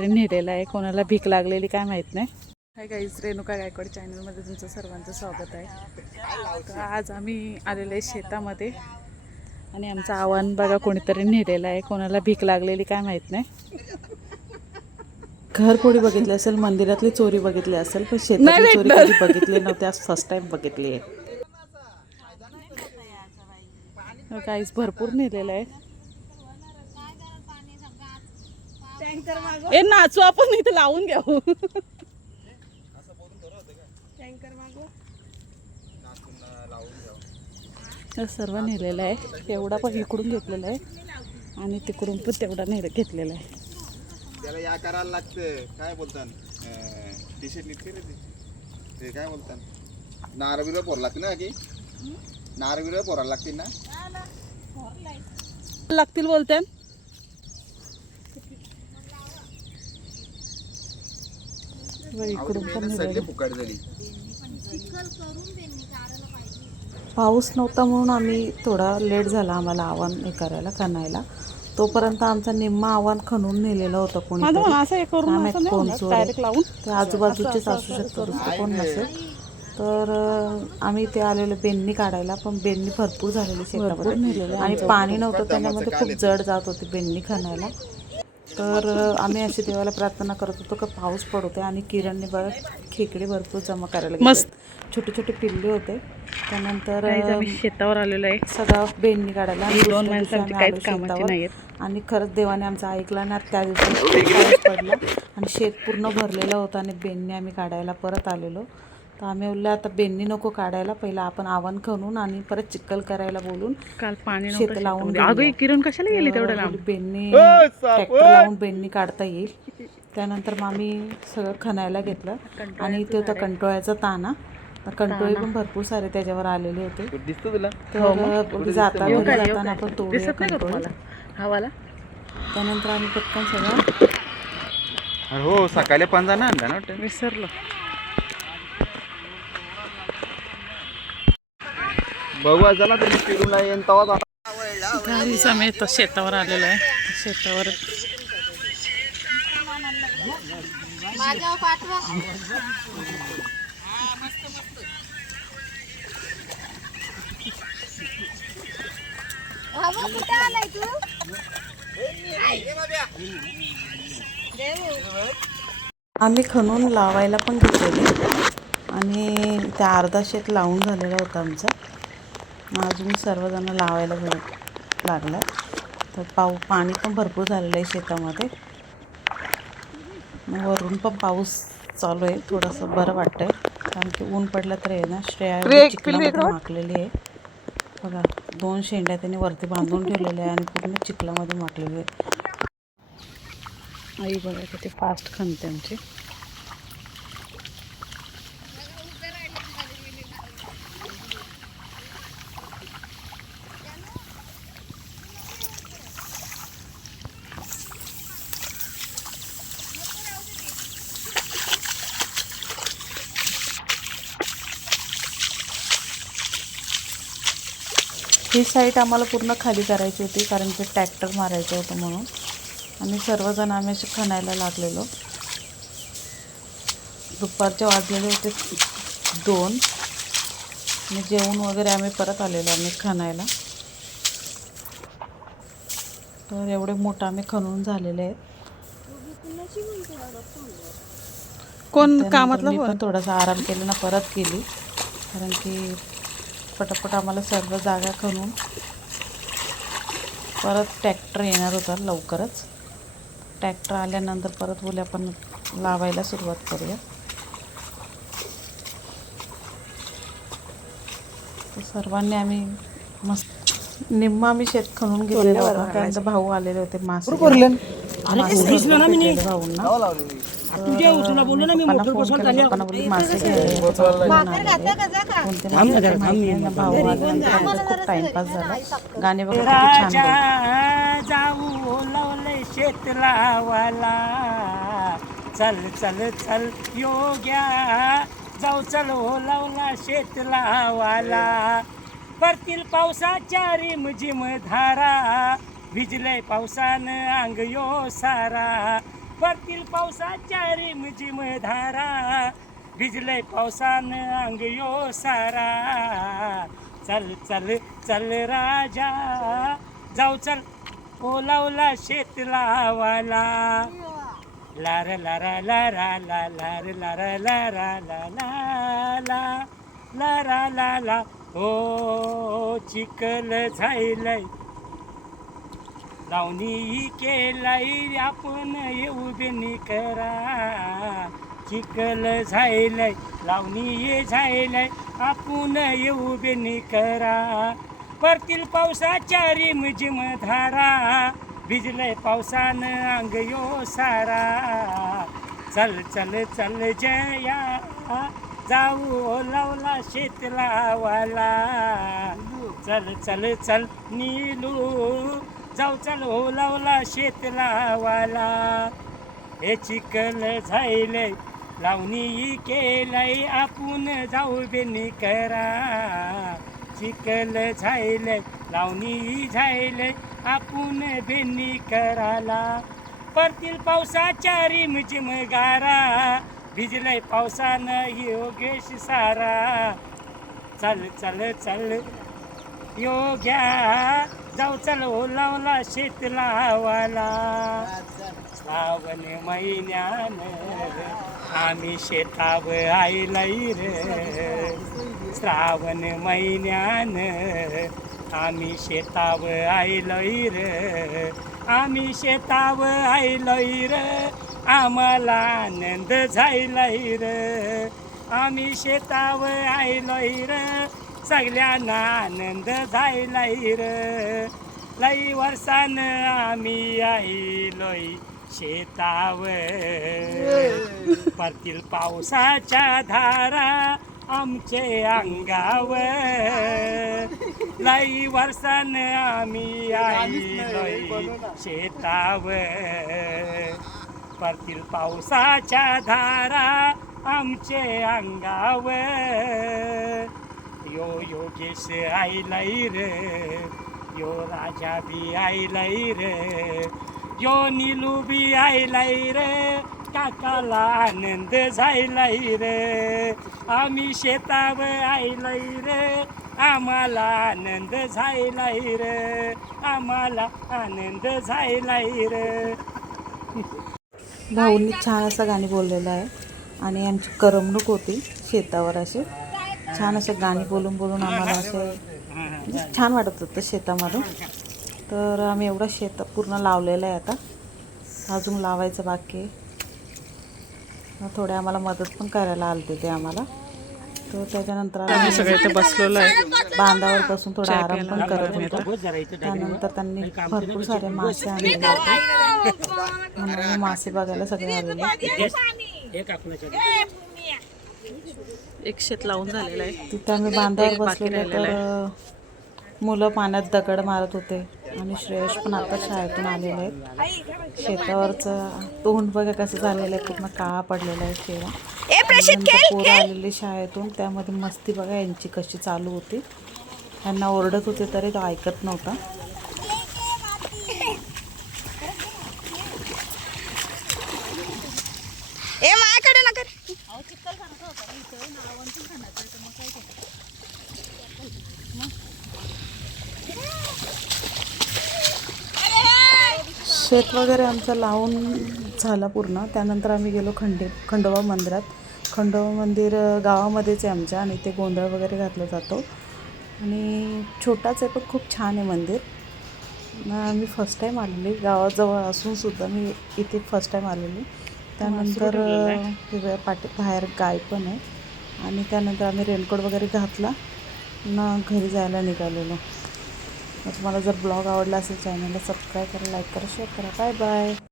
कोणीतरी नेलेलं आहे, कोणाला भीक लागलेली काय माहीत नाही. हाय गाईज, रेणुका गायकवाड चॅनलमध्ये तुमचं सर्वांचं स्वागत आहे. तर आज आम्ही आलेलो आहे शेतामध्ये आणि आमचं आव्हान बघा कोणीतरी नेलेलं आहे, कोणाला भीक लागलेली काय माहीत नाही. घरफोडी बघितली असेल, मंदिरातली चोरी बघितली असेल, पण शेतातली चोरी कधी बघितली नव्हती, आज फर्स्ट टाइम बघितली आहे. गाईज भरपूर नेलेलं आहे. ए नाचू आपण इथे लावून घेऊ. सर्व नेलेलं आहे, एवढा पण इकडून घेतलेला आहे आणि तिकडून पण तेवढा घेतलेला आहे. त्याला या करायला लागतं, काय बोलतात टी शर्ट निघते रे ते काय बोलतात, नारबिरा पोर लागते ना, की नारबिरा पोराला लागतील ना, लागतील बोलते. इकडून पण फुकाट झाली. पाऊस नव्हता म्हणून आम्ही थोडा लेट झाला आम्हाला आव्हान हे करायला खणायला. तोपर्यंत आमचा निम्मा आव्हान खणून नेलेला होता कोणी, ते आजूबाजूचेच असू शकतो, दुसरं कोण नसेल. तर आम्ही ते आलेलो बेंनी काढायला, पण बेंनी भरपूर झालेली शेतामध्ये आणि पाणी नव्हतं, त्याच्यामध्ये खूप जड जात होती बेंनी खणायला. तर आम्ही अशी देवाला प्रार्थना करत होतो की पाऊस पडतो. आणि किरणने बघा खेकडे भरपूर जमा करायला मस्त छोटे छोटे पिल्ले होते. त्यानंतर शेतावर आलेलो आहे सगळं बेंनी काढायला. आणि खरंच देवाने आमचं ऐकलं ना, त्या दिवशी पाऊस पडला आणि शेत पूर्ण भरलेलं होतं आणि बेंनी आम्ही काढायला परत आलेलो. तर आम्ही बोललो आता बेंनी नको काढायला, पहिला आपण आव्हान खणून आणि परत चिखल करायला बोलून काल पाणी शेत लावून. किरण कशाला गेली तेवढं लांब, बेंनी ट्रॅक्टर लावून बेंनी काढता येईल. त्यानंतर मग आम्ही सगळं खणायला घेतलं आणि ते होतं कंटोळ्याचा ताना. कंटोळे पण भरपूर सारे त्याच्यावर आलेले होते. तर जाताना आपण तोडूया कंटोळे. त्यानंतर आम्ही पटकन सगळं हो सकाळी पंजाना आणला ना, विसरलो. बघू चला तुम्ही फिरून येईन तवा. गाडी समेत शेतावर आलेला आहे. शेतावर आम्ही खणून लावायला पण घेतलेले आणि त्या अर्धा शेत लावून झालेला होता आमचा. मग अजून सर्वजण लावायला लागला. तर पाणी पण भरपूर झालेलं आहे शेतामध्ये. मग वरून पण पाऊस चालू आहे, थोडंसं बरं वाटतंय, कारण की ऊन पडलं तर आहे ना. श्रेया चिखलामध्ये माकलेली आहे बघा. 2 शेंड्या त्याने वरती बांधून ठेवलेल्या आहे आणि पूर्ण चिखलामध्ये माकलेली आहे. आई बघा किती फास्ट खणते आमची. ही साईड आम्हाला पूर्ण खाली करायची होती, कारण की ट्रॅक्टर मारायचं होतं म्हणून. आम्ही सर्वजण आम्ही असे खणायला लागलेलो. दुपारचे वाजलेले होते 2 आणि जेवण वगैरे आम्ही परत आलेलो आम्ही खणायला. तर एवढे मोठं आम्ही खणून झालेले आहेत. कोण कामातला, मी पण थोडासा आराम केला ना, परत केली, कारण की पटापट आम्हाला सर्व जागा खणून परत ट्रॅक्टर येणार होता लवकरच. ट्रॅक्टर आल्यानंतर परत बोले आपण लावायला सुरुवात करूया. तर सर्वांनी आम्ही मस्त निम्मा आम्ही शेत खणून घेतलेला होता. त्यानंतर भाऊ आलेले होते मासे भाऊंना. पप्पांना फोन केला, पप्पांना बोलली मासे घ्यायला. भाऊ आल्यानंतर खूप टाइमपास झाला. गाणे बघा किती छान जाऊ लावले शेत लावाला. चल चल चल योग्या जाऊ, चल हो लावला शेत लावाला. परतील पावसाच्या रिमझिम धारा, भिजले पावसानं अंग यो सारा. पडतील पावसाच्या रिमझिम धारा भिजलंय पावसानं अंग यो सारा चल चल चल राजा जाऊ चल ओलावला शेत लावाला लार लारा लारा ला लार लारा लारा ला ला ला लारा ला ला हो चिखल झायलंय लावणी केलाय आपण येऊ बेनी करा चिखल झायलंय लावणी झायलंय आपण येऊ बेनी करा परतील पावसाच्या रिमझिम धारा भिजलंय पावसानं अंग यो सारा चल चल चल जया जाऊ लावला शेत लावाला चल चल चल नीलू जाऊ चल लावला शेत लावाला हे चिखल झायलंय लावणी केलंय आपण जाऊ बेनी करा चिखल झायलंय लावणी झायलंय आपण बेनी कराला परतील पावसाच्या रिमझिम गारा भिजलंय पावसानं योगेश सारा चल चल चल योग्या जाऊ चल लावला शेत लावाला श्रावण महिन्यानं आम्ही शेतावर आयलय रे श्रावण महिन्यानं आम्ही शेतावर आयलय रे आम्ही शेतावर आयलय रे आम्हाला आनंद झायलाय रे आम्ही शेतावर आयलय रे सगळ्यांना आनंद झायलाय रे लई वर्षानं आम्ही आयलोय शेतावर परतील पावसाच्या धारा आमचे अंगावर लई वर्षानं आम्ही आयलोय शेतावर परतील पावसाच्या धारा आमचे अंगावर यो योगेश आयलाय रे यो राजा बी आयलाय रे यो नीलू बी आयलाय रे काकाला आनंद झायलाय रे आम्ही शेतावर आयलाय रे आम्हाला आनंद झायलाय रे आम्हाला आनंद झायलाय रे भाऊंनी छान असं गाणी बोललेलं आहे आणि आमची करमणूक होती शेतावर असे छान असे गाणी बोलून बोलून आम्हाला असे छान वाटत होतं शेतामधून तर आम्ही एवढं शेत पूर्ण लावलेलं आहे आता अजून लावायचं बाकी आहे थोडे आम्हाला मदत पण करायला आलते ते आम्हाला तर त्याच्यानंतर आम्ही सगळे इथे बसलेलो आहे बांधावर बसून थोडा आराम पण करत होतो त्यानंतर त्यांनी भरपूर सारे मासे आणलेले होते म्हणून मासे बघायला सगळे आलेले एक शेत लावून झालेलं आहे तिथं आम्ही बांधावर बसलेलो तर मुलं पाण्यात दगड मारत होते आणि श्रेयश पण आता शाळेतून आलेले आहेत शेतावरचं तोंड बघा कसं झालेलं आहे पूर्ण काळा पडलेला आहे चेहरा पोरं आलेली शाळेतून त्यामध्ये मस्ती बघा यांची कशी चालू होती त्यांना ओरडत होते तरी तो ऐकत नव्हता शेत वगैरे आमचं लावून झालं पूर्ण त्यानंतर आम्ही गेलो खंडोबा मंदिरात खंडोबा मंदिर गावामध्येच आहे आमच्या आणि ते गोंधळ वगैरे घातला जातो आणि छोटाच आहे पण खूप छान आहे मंदिर आम्ही फर्स्ट टाईम आलेली गावाजवळ असूनसुद्धा मी इथे फर्स्ट टाईम आलेली त्यानंतर बाहेर गाय पण आहे आणि त्यानंतर आम्ही रेनकोट वगैरे घातला ना घरी जायला निघालेलो तुम्हाला जर ब्लॉग आवडला असेल चॅनलला सबस्क्राईब करा लाईक करा शेअर करा बाय बाय